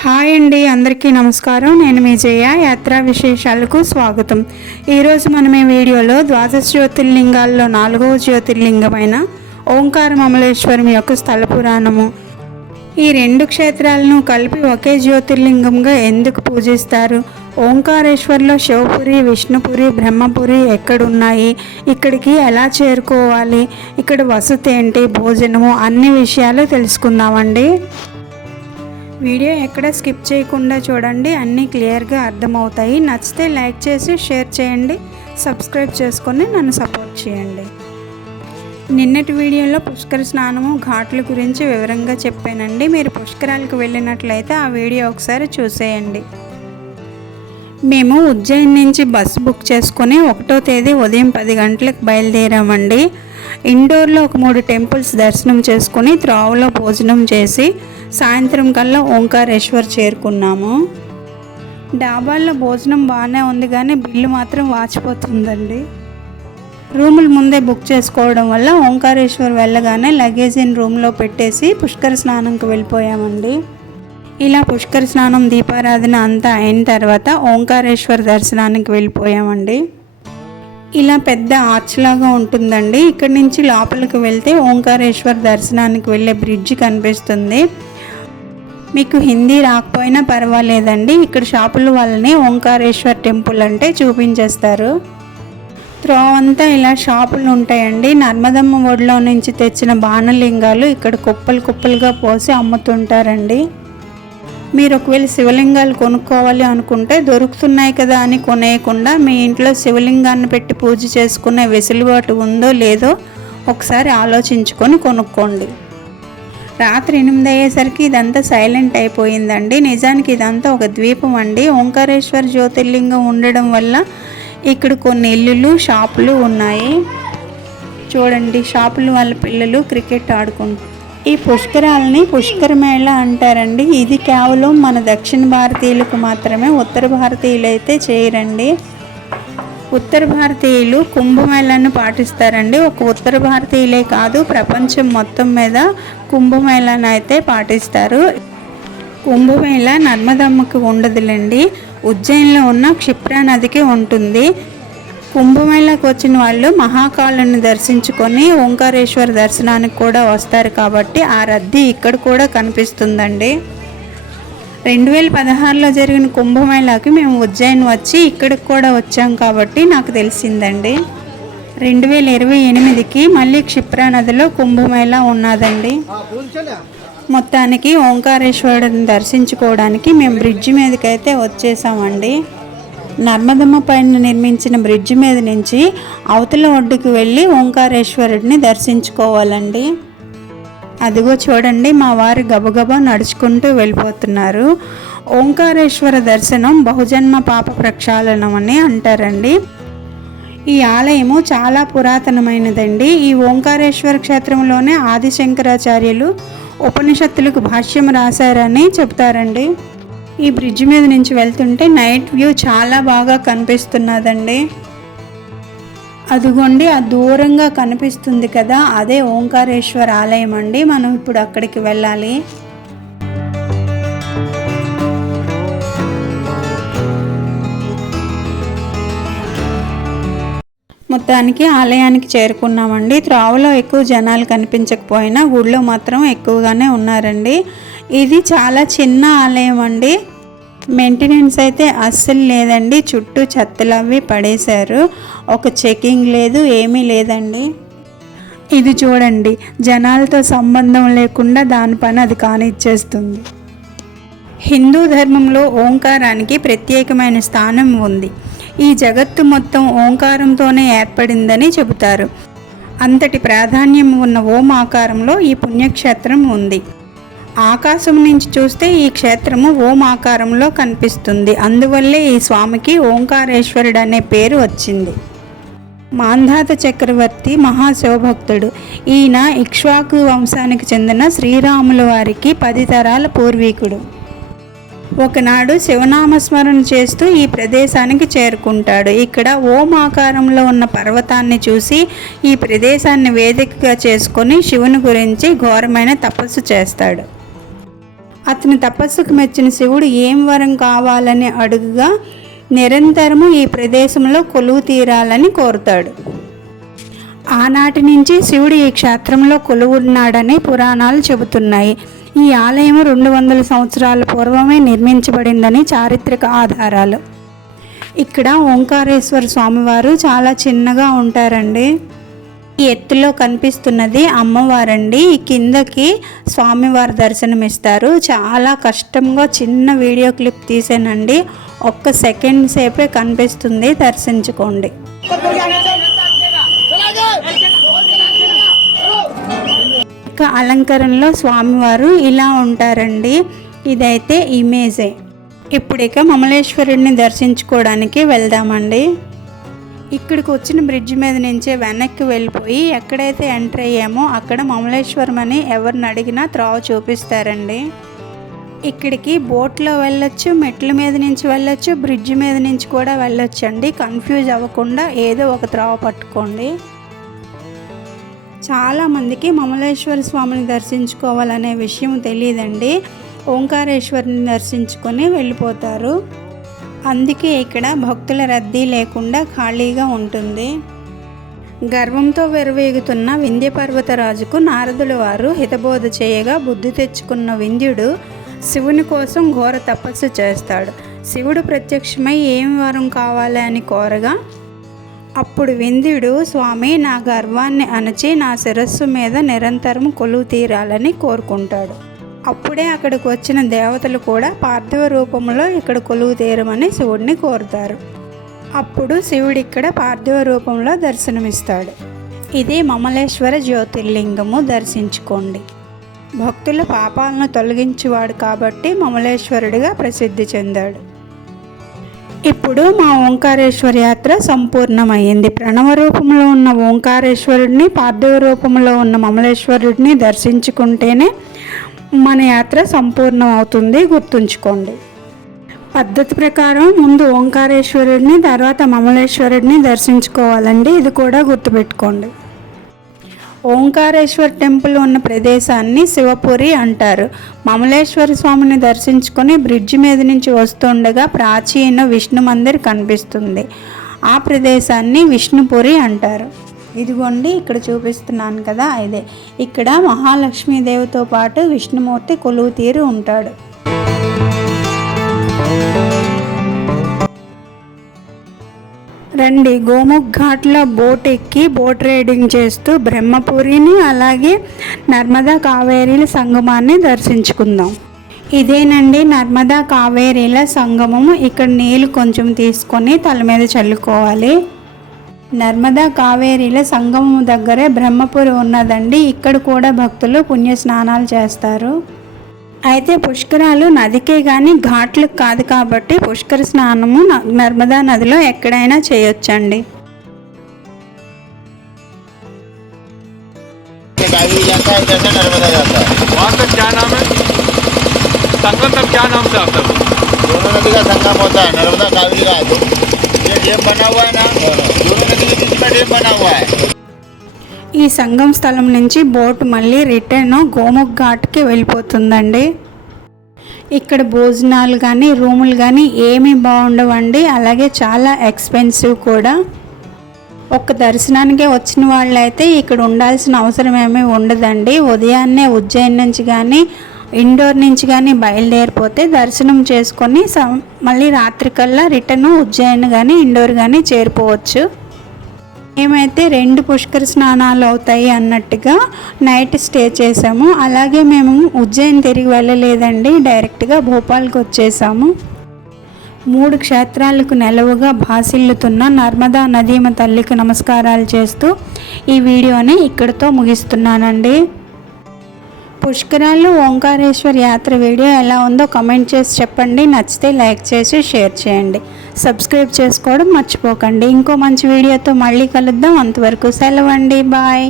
Hi అండి, అందరికీ నమస్కారం. నేను మీ జయ. యాత్రా విశేషాలకు స్వాగతం. ఈరోజు మనం ఈ వీడియోలో ద్వాదశ జ్యోతిర్లింగాల్లో 4వ జ్యోతిర్లింగమైన ఓంకారమమలేశ్వరం యొక్క స్థల పురాణము, ఈ రెండు క్షేత్రాలను కలిపి ఒకే జ్యోతిర్లింగంగా ఎందుకు పూజిస్తారు, ఓంకారేశ్వర్లో శివపురి, విష్ణుపురి, బ్రహ్మపురి ఎక్కడున్నాయి, ఇక్కడికి ఎలా చేరుకోవాలి, ఇక్కడ వసతి ఏంటి, భోజనము, అన్ని విషయాలు తెలుసుకుందామండి. వీడియో ఎక్కడ స్కిప్ చేయకుండా చూడండి, అన్నీ క్లియర్గా అర్థమవుతాయి. నచ్చితే లైక్ చేసి షేర్ చేయండి, సబ్స్క్రైబ్ చేసుకొని నన్ను సపోర్ట్ చేయండి. నిన్నటి వీడియోలో పుష్కర స్నానము, ఘాట్ల గురించి వివరంగా చెప్పానండి. మీరు పుష్కరాలకు వెళ్ళినట్లయితే ఆ వీడియో ఒకసారి చూసేయండి. మేము ఉజ్జయిన్ నుంచి బస్సు బుక్ చేసుకొని 1వ తేదీ ఉదయం 10 గంటలకు బయలుదేరామండి. ఇండోర్లో ఒక 3 టెంపుల్స్ దర్శనం చేసుకుని త్రోవలో భోజనం చేసి సాయంత్రం కల్లా ఓంకారేశ్వర్ చేరుకున్నాము. డాబాల్లో భోజనం బాగానే ఉంది, కానీ బిల్లు మాత్రం వాచిపోతుందండి. రూములు ముందే బుక్ చేసుకోవడం వల్ల ఓంకారేశ్వర్ వెళ్ళగానే లగేజీని రూమ్లో పెట్టేసి పుష్కర స్నానంకి వెళ్ళిపోయామండి. ఇలా పుష్కర స్నానం, దీపారాధన అంతా అయిన తర్వాత ఓంకారేశ్వర్ దర్శనానికి వెళ్ళిపోయామండి. ఇలా పెద్ద ఆర్చ్ లాగా ఉంటుందండి. ఇక్కడి నుంచి లోపలికి వెళ్తే ఓంకారేశ్వర్ దర్శనానికి వెళ్ళే బ్రిడ్జ్ కనిపిస్తుంది. మీకు హిందీ రాకపోయినా పర్వాలేదండి, ఇక్కడ షాపుల వాళ్ళని ఓంకారేశ్వర్ టెంపుల్ అంటే చూపించేస్తారు. త్రోవ అంతా ఇలా షాపులు ఉంటాయండి. నర్మదమ్మ ఒడిలో నుంచి తెచ్చిన బాణలింగాలు ఇక్కడ కుప్పలు కుప్పలుగా పోసి అమ్ముతుంటారండి. మీరు ఒకవేళ శివలింగాలు కొనుక్కోవాలి అనుకుంటే దొరుకుతున్నాయి కదా అని కొనేయకుండా మీ ఇంట్లో శివలింగాన్ని పెట్టి పూజ చేసుకునే వెసులుబాటు ఉందో లేదో ఒకసారి ఆలోచించుకొని కొనుక్కోండి. రాత్రి 8 అయ్యేసరికి ఇదంతా సైలెంట్ అయిపోయిందండి. నిజానికి ఇదంతా ఒక ద్వీపం అండి. ఓంకారేశ్వర జ్యోతిర్లింగం ఉండడం వల్ల ఇక్కడ కొన్ని ఇల్లులు, షాపులు ఉన్నాయి. చూడండి, షాపులు వాళ్ళ పిల్లలు క్రికెట్ ఆడుకుంటారు. ఈ పుష్కరాలని పుష్కర మేళ అంటారండి. ఇది కేవలం మన దక్షిణ భారతీయులకు మాత్రమే, ఉత్తర భారతీయులు అయితే చేయరండి. ఉత్తర భారతీయులు కుంభమేళాను పాటిస్తారండి. ఒక ఉత్తర భారతీయులే కాదు, ప్రపంచం మొత్తం మీద కుంభమేళాను అయితే పాటిస్తారు. కుంభమేళ నర్మదమ్మకు ఉండదులేండి, ఉజ్జయిన్లో ఉన్న క్షిప్రా నదికి ఉంటుంది. కుంభమేళాకు వచ్చిన వాళ్ళు మహాకాళుని దర్శించుకొని ఓంకారేశ్వర దర్శనానికి కూడా వస్తారు కాబట్టి ఆ రద్దీ ఇక్కడ కూడా కనిపిస్తుందండి. 2016లో జరిగిన కుంభమేళాకి మేము ఉజ్జయిన్ వచ్చి ఇక్కడికి కూడా వచ్చాం కాబట్టి నాకు తెలిసిందండి. 2028కి మళ్ళీ క్షిప్రా నదిలో కుంభమేళా ఉన్నదండి. మొత్తానికి ఓంకారేశ్వరుడిని దర్శించుకోవడానికి మేము బ్రిడ్జి మీదకైతే వచ్చేసామండి. నర్మదమ్మ పైన నిర్మించిన బ్రిడ్జి మీద నుంచి అవతల ఒడ్డుకు వెళ్ళి ఓంకారేశ్వరుడిని దర్శించుకోవాలండి. అదిగో చూడండి, మా వారు గబగబా నడుచుకుంటూ వెళ్ళిపోతున్నారు. ఓంకారేశ్వర దర్శనం బహుజన్మ పాప ప్రక్షాళనం అని అంటారండి. ఈ ఆలయము చాలా పురాతనమైనదండి. ఈ ఓంకారేశ్వర క్షేత్రంలోనే ఆదిశంకరాచార్యులు ఉపనిషత్తులకు భాష్యం రాశారని చెప్తారండి. ఈ బ్రిడ్జ్ మీద నుంచి వెళ్తుంటే నైట్ వ్యూ చాలా బాగా కనిపిస్తున్నదండి. అదిగోండి, ఆ దూరంగా కనిపిస్తుంది కదా, అదే ఓంకారేశ్వర ఆలయం అండి. మనం ఇప్పుడు అక్కడికి వెళ్ళాలి. మొత్తానికి ఆలయానికి చేరుకున్నామండి. త్రోవలో ఎక్కువ జనాలు కనిపించకపోయినా గుడిలో మాత్రం ఎక్కువగానే ఉన్నారండి. ఇది చాలా చిన్న ఆలయం అండి. మెయింటెనెన్స్ అయితే అస్సలు లేదండి. చుట్టూ చెత్తలు అవి పడేశారు. ఒక చెకింగ్ లేదు, ఏమీ లేదండి. ఇది చూడండి, జనాలతో సంబంధం లేకుండా దాని పని అది కానిచ్చేస్తుంది. హిందూ ధర్మంలో ఓంకారానికి ప్రత్యేకమైన స్థానం ఉంది. ఈ జగత్తు మొత్తం ఓంకారంతోనే ఏర్పడిందని చెబుతారు. అంతటి ప్రాధాన్యం ఉన్న ఓం ఆకారంలో ఈ పుణ్యక్షేత్రం ఉంది. ఆకాశం నుంచి చూస్తే ఈ క్షేత్రము ఓం ఆకారంలో కనిపిస్తుంది. అందువల్లే ఈ స్వామికి ఓంకారేశ్వరుడు అనే పేరు వచ్చింది. మాంధాత చక్రవర్తి మహాశివభక్తుడు. ఈయన ఇక్ష్వాకు వంశానికి చెందిన శ్రీరాముల వారికి 10 తరాల పూర్వీకుడు. ఒకనాడు శివనామస్మరణ చేస్తూ ఈ ప్రదేశానికి చేరుకుంటాడు. ఇక్కడ ఓం ఆకారంలో ఉన్న పర్వతాన్ని చూసి ఈ ప్రదేశాన్ని వేదికగా చేసుకొని శివుని గురించి ఘోరమైన తపస్సు చేస్తాడు. అతని తపస్సుకు మెచ్చిన శివుడు ఏం వరం కావాలని అడుగుగా నిరంతరము ఈ ప్రదేశంలో కొలువు తీరాలని కోరుతాడు. ఆనాటి నుంచి శివుడు ఈ క్షేత్రంలో కొలువున్నాడని పురాణాలు చెబుతున్నాయి. ఈ ఆలయం 200 సంవత్సరాల పూర్వమే నిర్మించబడిందని చారిత్రక ఆధారాలు. ఇక్కడ ఓంకారేశ్వర స్వామివారు చాలా చిన్నగా ఉంటారండి. ఈ ఎత్తులో కనిపిస్తున్నది అమ్మవారండి. ఈ కిందకి స్వామివారి దర్శనమిస్తారు. చాలా కష్టంగా చిన్న వీడియో క్లిప్ తీసానండి. 1 సెకండ్ సేపే కనిపిస్తుంది, దర్శించుకోండి. అలంకరణలో స్వామివారు ఇలా ఉంటారండి. ఇదైతే ఇమేజే. ఇప్పుడు ఇక మమలేశ్వరుడిని దర్శించుకోవడానికి వెళ్దామండి. ఇక్కడికి వచ్చిన బ్రిడ్జ్ మీద నుంచే వెనక్కి వెళ్ళిపోయి ఎక్కడైతే ఎంటర్ అయ్యామో అక్కడ మమలేశ్వరం అని ఎవరిని అడిగినా త్రోవ చూపిస్తారండి. ఇక్కడికి బోట్లో వెళ్ళొచ్చు, మెట్ల మీద నుంచి వెళ్ళొచ్చు, బ్రిడ్జ్ మీద నుంచి కూడా వెళ్ళొచ్చు అండి. కన్ఫ్యూజ్ అవ్వకుండా ఏదో ఒక త్రోవ పట్టుకోండి. చాలామందికి మమలేశ్వర స్వామిని దర్శించుకోవాలనే విషయం తెలియదండి. ఓంకారేశ్వరిని దర్శించుకొని వెళ్ళిపోతారు. అందుకే ఇక్కడ భక్తుల రద్దీ లేకుండా ఖాళీగా ఉంటుంది. గర్వంతో విర్రవీగుతున్న వింధ్య పర్వతరాజుకు నారదుల వారు హితబోధ చేయగా బుద్ధి తెచ్చుకున్న వింధ్యుడు శివుని కోసం ఘోర తపస్సు చేస్తాడు. శివుడు ప్రత్యక్షమై ఏం వరం కావాలి అని కోరగా అప్పుడు వింధ్యుడు, స్వామి నా గర్వాన్ని అణచి నా శిరస్సు మీద నిరంతరం కొలువు తీరాలని కోరుకుంటాడు. అప్పుడే అక్కడికి వచ్చిన దేవతలు కూడా పార్థివ రూపంలో ఇక్కడ కొలువు తీరమని శివుడిని కోరుతారు. అప్పుడు శివుడు ఇక్కడ పార్థివ రూపంలో దర్శనమిస్తాడు. ఇది మమలేశ్వర జ్యోతిర్లింగము, దర్శించుకోండి. భక్తుల పాపాలను తొలగించేవాడు కాబట్టి మమలేశ్వరుడిగా ప్రసిద్ధి చెందాడు. ఇప్పుడు మా ఓంకారేశ్వర యాత్ర సంపూర్ణమైంది. ప్రణవ రూపంలో ఉన్న ఓంకారేశ్వరుడిని, పార్థివ రూపంలో ఉన్న మమలేశ్వరుడిని దర్శించుకుంటేనే మన యాత్ర సంపూర్ణం అవుతుంది, గుర్తుంచుకోండి. పద్ధతి ప్రకారం ముందు ఓంకారేశ్వరుడిని, తర్వాత మమలేశ్వరుడిని దర్శించుకోవాలండి. ఇది కూడా గుర్తుపెట్టుకోండి. ఓంకారేశ్వర్ టెంపుల్ ఉన్న ప్రదేశాన్ని శివపురి అంటారు. మమలేశ్వర స్వామిని దర్శించుకొని బ్రిడ్జి మీద నుంచి వస్తుండగా ప్రాచీన విష్ణు మందిర్ కనిపిస్తుంది. ఆ ప్రదేశాన్ని విష్ణుపురి అంటారు. ఇదిగోండి ఇక్కడ చూపిస్తున్నాను కదా, ఇదే. ఇక్కడ మహాలక్ష్మీదేవితో పాటు విష్ణుమూర్తి కొలువు తీరు ఉంటాడు. రండి, గోముఖ్ ఘాట్లో బోట్ ఎక్కి బోట్ రైడింగ్ చేస్తూ బ్రహ్మపురిని అలాగే నర్మదా కావేరీల సంగమాన్ని దర్శించుకుందాం. ఇదేనండి నర్మదా కావేరీల సంగమము. ఇక్కడ నీళ్ళు కొంచెం తీసుకొని తల మీద చల్లుకోవాలి. నర్మదా కావేరీల సంగమం దగ్గరే బ్రహ్మపురి ఉన్నదండి. ఇక్కడ కూడా భక్తులు పుణ్య స్నానాలు చేస్తారు. అయితే పుష్కరాలు నదికే కానీ ఘాట్లకు కాదు కాబట్టి పుష్కర స్నానము నర్మదా నదిలో ఎక్కడైనా చేయొచ్చండి. ఈ సంగం స్థలం నుంచి బోట్ మళ్ళీ రిటర్న్ గోముఖ్ ఘాట్కి వెళ్ళిపోతుందండి. ఇక్కడ భోజనాలు కానీ రూములు కానీ ఏమీ బాగుండవండి. అలాగే చాలా ఎక్స్పెన్సివ్ కూడా. ఒక్క దర్శనానికే వచ్చిన వాళ్ళైతే ఇక్కడ ఉండాల్సిన అవసరం ఏమీ ఉండదండి. ఉదయాన్నే ఉజ్జయిన్ నుంచి కానీ ఇండోర్ నుంచి కానీ బయలుదేరిపోతే దర్శనం చేసుకొని మళ్ళీ రాత్రికల్లా రిటర్న్ ఉజ్జయిన్ కానీ ఇండోర్ కానీ చేరిపోవచ్చు. మేమైతే 2 పుష్కర స్నానాలు అవుతాయి అన్నట్టుగా నైట్ స్టే చేసాము. అలాగే మేము ఉజ్జయిన్ తిరిగి వెళ్ళలేదండి, డైరెక్ట్గా భోపాల్కి వచ్చేసాము. 3 క్షేత్రాలకు నెలవుగా భాసిల్లుతున్న నర్మదా నదీమ తల్లికి నమస్కారాలు చేస్తూ ఈ వీడియోని ఇక్కడితో ముగిస్తున్నానండి. పుష్కరాలు ఓంకారేశ్వర్ యాత్ర వీడియో ఎలా ఉందో కమెంట్ చేసి చెప్పండి. నచ్చితే లైక్ చేసి షేర్ చేయండి. సబ్స్క్రైబ్ చేసుకోవడం మర్చిపోకండి. ఇంకో మంచి వీడియోతో మళ్ళీ కలుద్దాం. అంతవరకు సెలవండి. బాయ్.